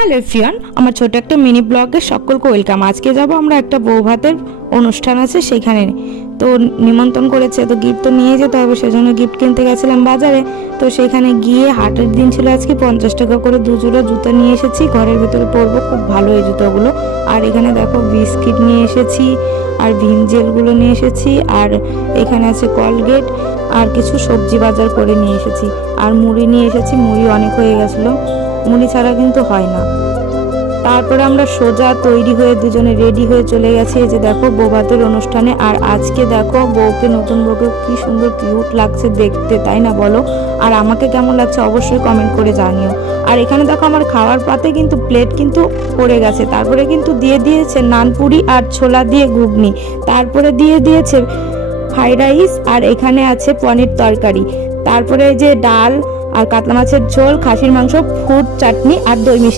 Hello everyone, আমার ছোট একটা মিনি ব্লগে সকলকে ওয়েলকাম। আজকে যাব আমরা একটা বউ ভাতের অনুষ্ঠান আছে সেখানে, তো নিমন্ত্রণ করেছে, তো গিফট তো নিয়ে যেতে হবে, সেজন্য গিফট কিনতে গেছিলাম বাজারে। তো সেখানে গিয়ে হাটের দিন ছিল আজকে, 50 টাকা করে দুজোড়া জুতো নিয়ে এসেছি, ঘরের ভিতরে পরবো, খুব ভালো এই জুতোগুলো। আর এখানে দেখো বিস্কিট নিয়ে এসেছি, আর ভিম জেলগুলো নিয়ে এসেছি, আর এখানে আছে কলগেট, আর কিছু সবজি বাজার করে নিয়ে এসেছি, আর মুড়ি নিয়ে এসেছি। মুড়ি অনেক হয়ে গেছিলো, মুড়ি ছাড়া কিন্তু হয় না। তারপরে আমরা সোজা তৈরি হয়ে দুজনে রেডি হয়ে চলে গেছি, এই যে দেখো বউ ভাতের অনুষ্ঠানে। আর আজকে দেখো বউকে, নতুন বউকে কি সুন্দর কিউট লাগছে দেখতে, তাই না বলো? আর আমাকে কেমন লাগছে অবশ্যই কমেন্ট করে জানিও। আর এখানে দেখো আমার খাওয়ার পাতে কিন্তু প্লেট কিন্তু পড়ে গেছে, তারপরে কিন্তু দিয়ে দিয়েছে নানপুরি আর ছোলা দিয়ে ঘুগনি, তারপরে দিয়ে দিয়েছে ফ্রাইড রাইস, আর এখানে আছে পনির তরকারি, তারপরে যে ডাল আর কাতলা মাছের ঝোল, খাসির মাংস, ফ্রুট চাটনি আর দই মিষ্টি।